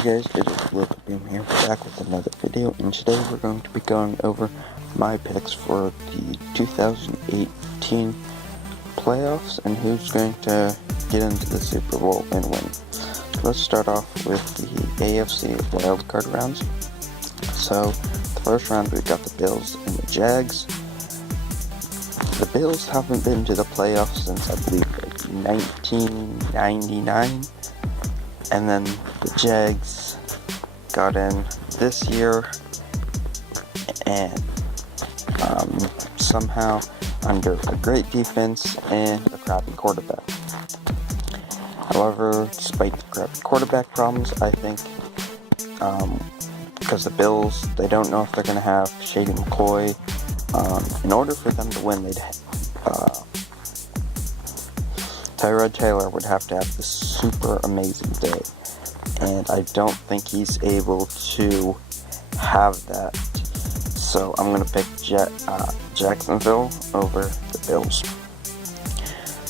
Hey guys, it is Local Beam here, back with another video, and today we're going to be going over my picks for the 2018 playoffs and who's going to get into the Super Bowl and win. Let's start off with the AFC wildcard rounds. So, the first round we got the Bills and the Jags. The Bills haven't been to the playoffs since I believe 1999. And then the Jags got in this year, and somehow under a great defense and a crappy quarterback. However, despite the crappy quarterback problems, I think because the Bills, they don't know if they're going to have Shady McCoy. In order for them to win, Tyrod Taylor would have to have this super amazing day, and I don't think he's able to have that. So I'm going to pick Jacksonville over the Bills.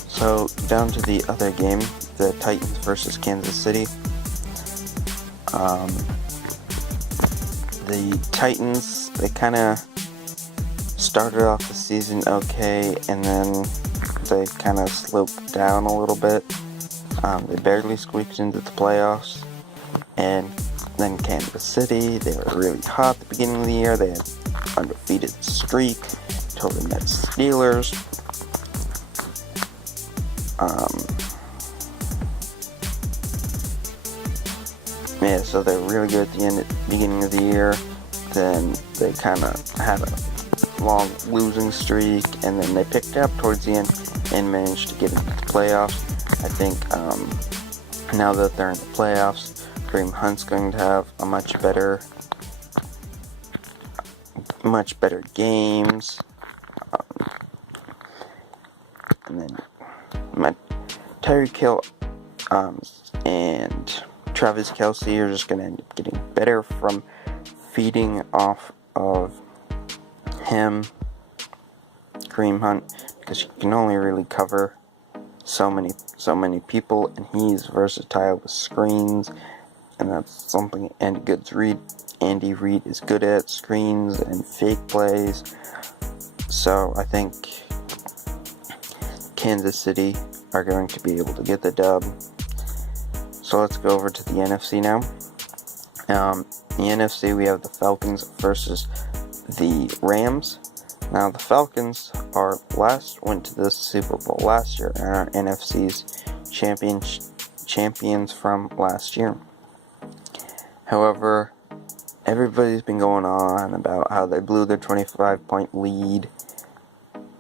So down to the other game, the Titans versus Kansas City. The Titans, they kind of started off the season okay, and then they kind of sloped down a little bit. They barely squeaked into the playoffs. And then Kansas City, they were really hot at the beginning of the year. They had undefeated streak till the met Steelers. So they're really good at the beginning of the year. Then they kind of had a long losing streak, and then they picked up towards the end and managed to get into the playoffs. I think now that they're in the playoffs, Kareem Hunt's going to have a much better games. And then Tyreek Hill and Travis Kelce are just going to end up getting better from feeding off of him, Kareem Hunt, because he can only really cover so many people, and he's versatile with screens, and that's something Andy Reid is good at, screens and fake plays. So I think Kansas City are going to be able to get the dub. So let's go over to the NFC now. The NFC, we have the Falcons versus the Rams. Now the Falcons went to the Super Bowl last year and are NFC's champions from last year. However, everybody's been going on about how they blew their 25-point lead,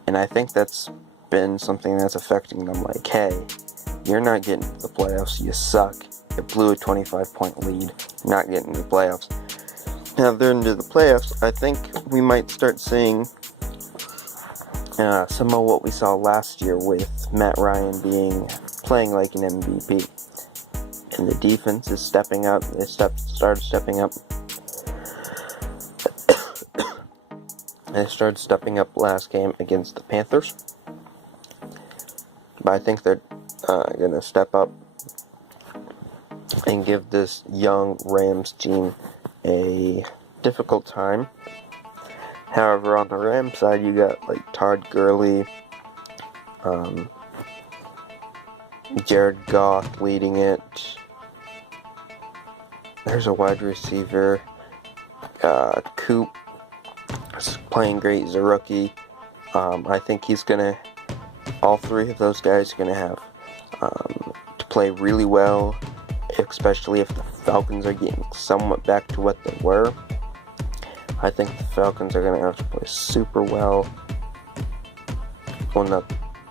and I think that's been something that's affecting them. Like, hey, you're not getting to the playoffs, you suck. You blew a 25-point lead, you're not getting to the playoffs. Now they're into the playoffs. I think we might start seeing some of what we saw last year with Matt Ryan playing like an MVP. And the defense is stepping up. They started stepping up. They started stepping up last game against the Panthers. But I think they're going to step up and give this young Rams team a difficult time. However, on the Rams side, you got like Todd Gurley, Jared Goff leading it. There's a wide receiver, Coop, is playing great as a rookie. I think all three of those guys are going to have to play really well, especially if the Falcons are getting somewhat back to what they were. I think the Falcons are going to have to play super well. Well,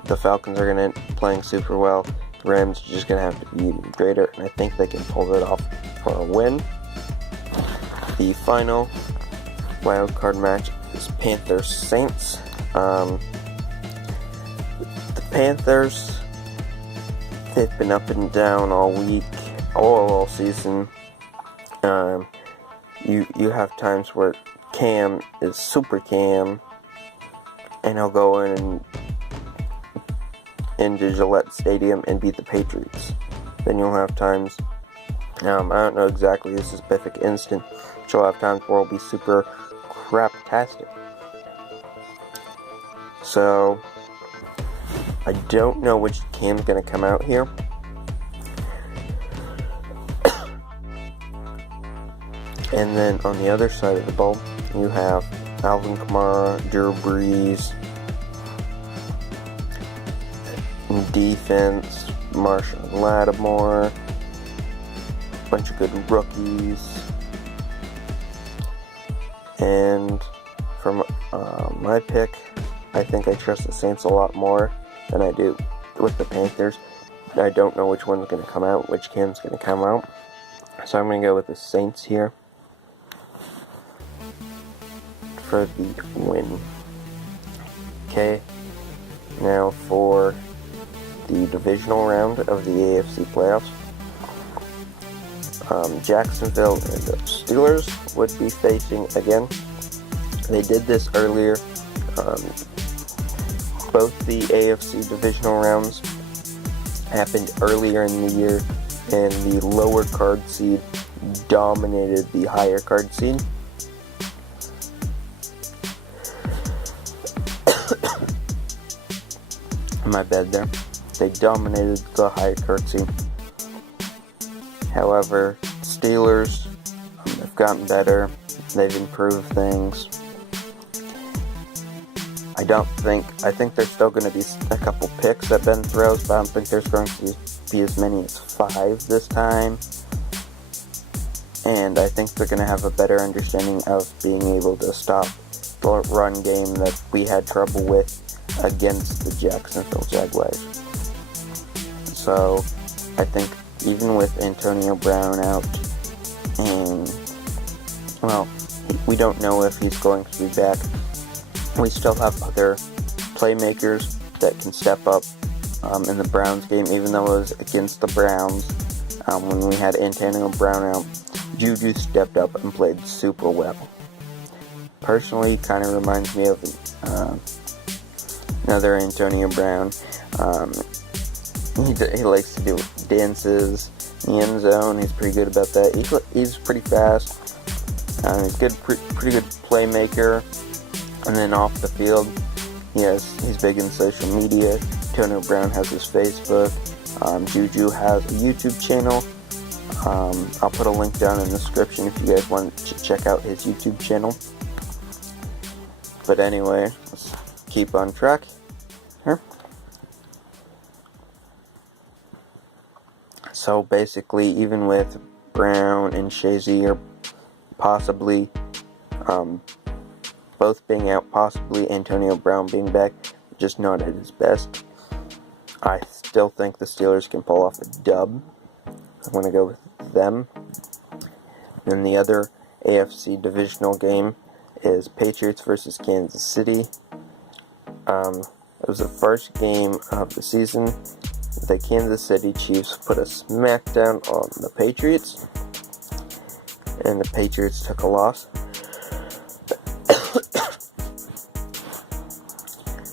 the Falcons are going to be playing super well. The Rams are just going to have to be even greater, and I think they can pull it off for a win. The final wild card match is Panthers-Saints. The Panthers, they've been up and down all week, all season. You have times where Cam is super Cam, and he'll go into Gillette Stadium and beat the Patriots. Then you'll have times I don't know exactly this specific instant, which a lot of times will be super crap-tastic. So, I don't know which cam's going to come out here. And then on the other side of the ball, you have Alvin Kamara, Drew Brees, defense, Marshall Lattimore, a bunch of good rookies. And from my pick, I think I trust the Saints a lot more than I do with the Panthers. I don't know which one's going to come out, which cam's going to come out. So I'm going to go with the Saints here for the win. Okay, now for the divisional round of the AFC playoffs. Jacksonville and the Steelers would be facing again. They did this earlier. Both the AFC divisional rounds happened earlier in the year, and the lower card seed dominated the higher card seed. My bad there. They dominated the higher card seed. However, Steelers have gotten better. They've improved things. I think there's still going to be a couple picks that Ben throws, but I don't think there's going to be as many as 5 this time. And I think they're going to have a better understanding of being able to stop the run game that we had trouble with against the Jacksonville Jaguars. So, I think even with Antonio Brown out, and, well, we don't know if he's going to be back. We still have other playmakers that can step up in the Browns game, even though it was against the Browns. When we had Antonio Brown out, Juju stepped up and played super well. Personally, kind of reminds me of another Antonio Brown. He likes to do dances in the end zone. He's pretty good about that. He's pretty fast. He's pretty good playmaker. And then off the field, he's big in social media. Antonio Brown has his Facebook. Juju has a YouTube channel. I'll put a link down in the description if you guys want to check out his YouTube channel. But anyway, let's keep on track here. So basically, even with Brown and Shazier possibly both being out, possibly Antonio Brown being back, just not at his best, I still think the Steelers can pull off a dub. I'm going to go with them. And the other AFC divisional game is Patriots versus Kansas City. It was the first game of the season. The Kansas City Chiefs put a smackdown on the Patriots, and the Patriots took a loss.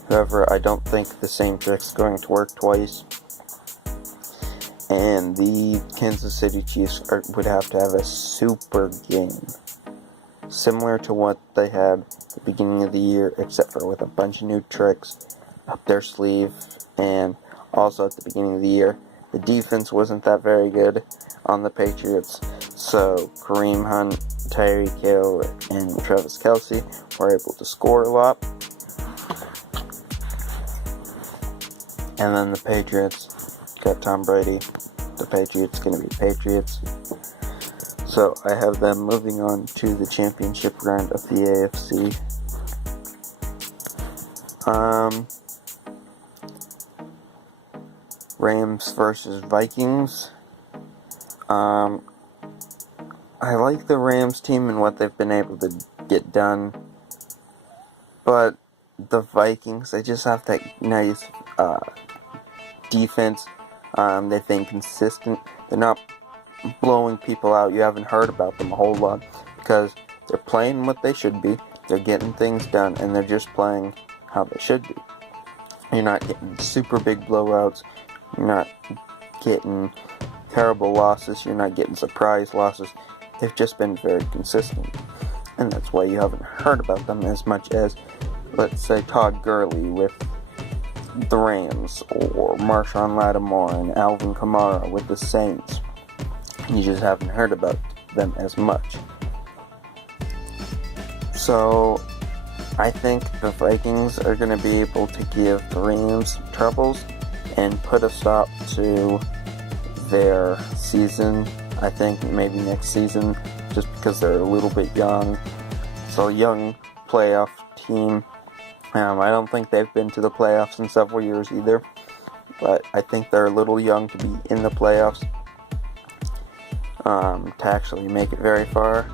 However, I don't think the same trick's going to work twice, and the Kansas City Chiefs would have to have a super game, similar to what they had at the beginning of the year, except for with a bunch of new tricks up their sleeve. And also at the beginning of the year, the defense wasn't that very good on the Patriots, so Kareem Hunt, Tyreek Hill, and Travis Kelce were able to score a lot. And then the Patriots got Tom Brady. The Patriots going to be Patriots. So I have them moving on to the championship round of the AFC. Rams versus Vikings. I like the Rams team and what they've been able to get done. But the Vikings, they just have that nice defense. They've been consistent. They're not blowing people out. You haven't heard about them a whole lot because they're playing what they should be. They're getting things done, and they're just playing how they should be. You're not getting super big blowouts. You're not getting terrible losses, you're not getting surprise losses. They've just been very consistent. And that's why you haven't heard about them as much as, let's say, Todd Gurley with the Rams, or Marshawn Lattimore and Alvin Kamara with the Saints. You just haven't heard about them as much. So, I think the Vikings are going to be able to give the Rams troubles and put a stop to their season. I think maybe next season, just because they're a little bit young. It's a young playoff team. I don't think they've been to the playoffs in several years either, but I think they're a little young to be in the playoffs, to actually make it very far.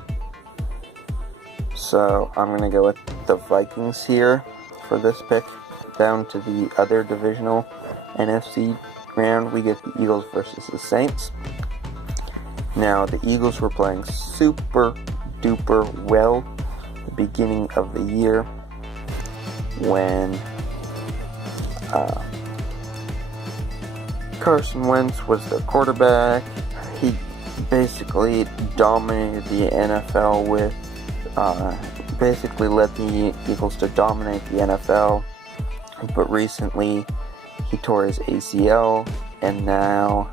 So I'm going to go with the Vikings here for this pick. Down to the other divisional NFC round, we get the Eagles versus the Saints. Now, the Eagles were playing super duper well at the beginning of the year when Carson Wentz was the quarterback. He basically dominated the NFL with, basically led the Eagles to dominate the NFL. But recently, he tore his ACL, and now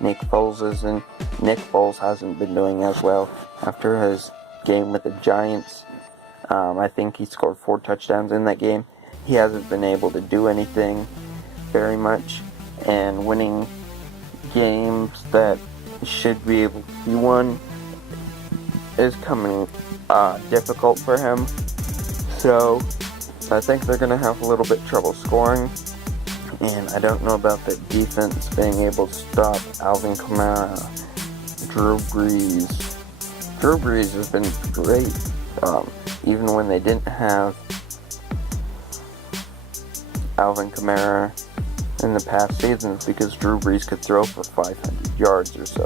Nick Foles hasn't been doing as well after his game with the Giants. I think he scored 4 touchdowns in that game. He hasn't been able to do anything very much, and winning games that should be able to be won is coming difficult for him. So I think they're going to have a little bit trouble scoring, and I don't know about the defense being able to stop Alvin Kamara, Drew Brees. Drew Brees has been great, even when they didn't have Alvin Kamara in the past seasons, because Drew Brees could throw for 500 yards or so.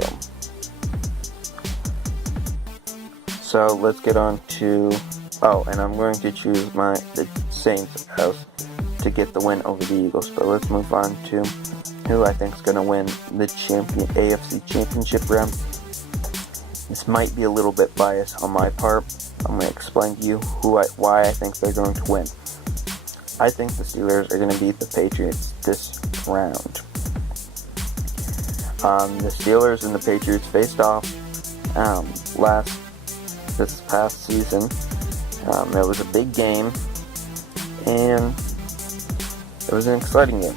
So let's get on to, and I'm going to choose the Saints house to get the win over the Eagles. But let's move on to who I think is going to win the AFC Championship round. This might be a little bit biased on my part. I'm going to explain to you why I think they're going to win. I think the Steelers are going to beat the Patriots this round. The Steelers and the Patriots faced off this past season. It was a big game, and it was an exciting game.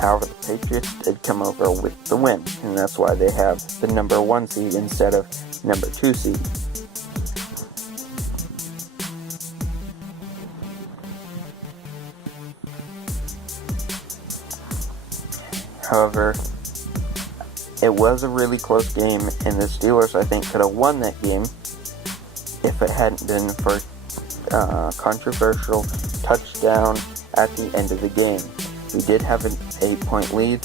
However, the Patriots did come over with the win, and that's why they have the number 1 seed instead of number 2 seed. However, it was a really close game, and the Steelers, I think, could have won that game if it hadn't been for a controversial touchdown at the end of the game. We did have an 8-point lead.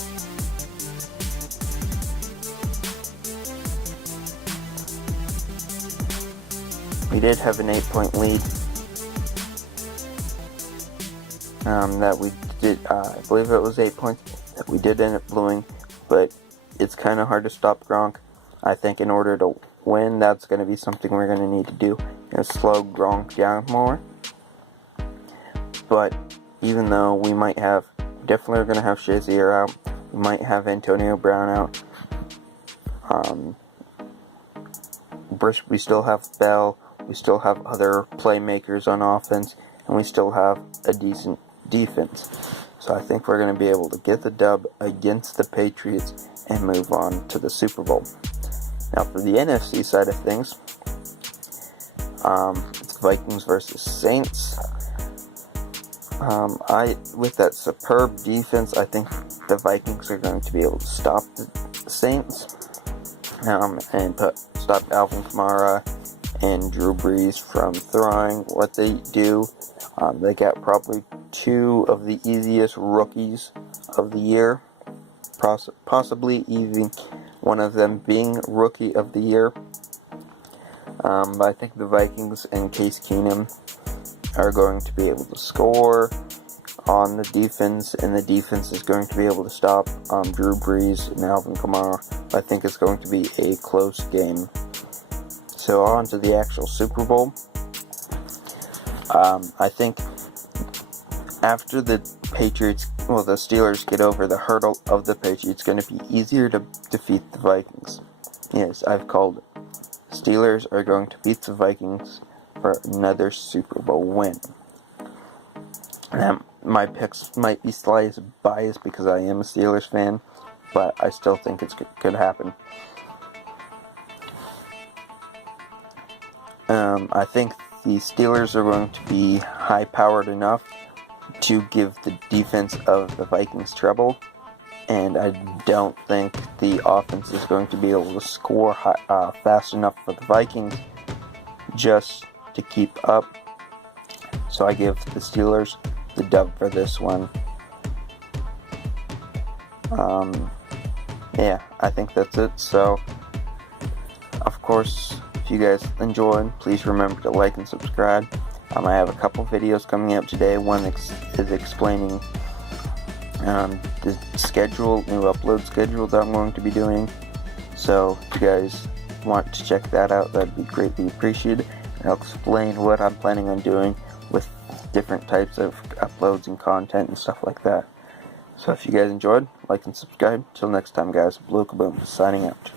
That we did, I believe it was 8 points that we did end up blowing, but it's kind of hard to stop Gronk. I think in order to win, that's going to be something we're going to need to do, is slow Gronk down more. But even though we definitely are going to have Shazier out, we might have Antonio Brown out, we still have Bell, we still have other playmakers on offense, and we still have a decent defense. So I think we're going to be able to get the dub against the Patriots and move on to the Super Bowl. Now for the NFC side of things, it's Vikings versus Saints. With that superb defense, I think the Vikings are going to be able to stop the Saints, and stop Alvin Kamara and Drew Brees from throwing what they do. They got probably 2 of the easiest rookies of the year, possibly even one of them being Rookie of the Year. But I think the Vikings and Case Keenum are going to be able to score, on the defense, and the defense is going to be able to stop Drew Brees and Alvin Kamara. I think it's going to be a close game. So on to the actual Super Bowl. I think after the Steelers get over the hurdle of the Patriots, it's going to be easier to defeat the Vikings. Yes, I've called it. Steelers are going to beat the Vikings for another Super Bowl win. My picks might be slightly biased because I am a Steelers fan, but I still think it could happen. I think the Steelers are going to be high-powered enough to give the defense of the Vikings trouble, and I don't think the offense is going to be able to score fast enough for the Vikings just to keep up. So I give the Steelers the dub for this one. Yeah, I think that's it. So, of course, if you guys enjoyed, please remember to like and subscribe. I have a couple videos coming up today. One is explaining the new upload schedule that I'm going to be doing. So if you guys want to check that out, that'd be greatly appreciated. And I'll explain what I'm planning on doing with different types of uploads and content and stuff like that. So if you guys enjoyed, like and subscribe. Till next time, guys, Blue Kaboom signing out.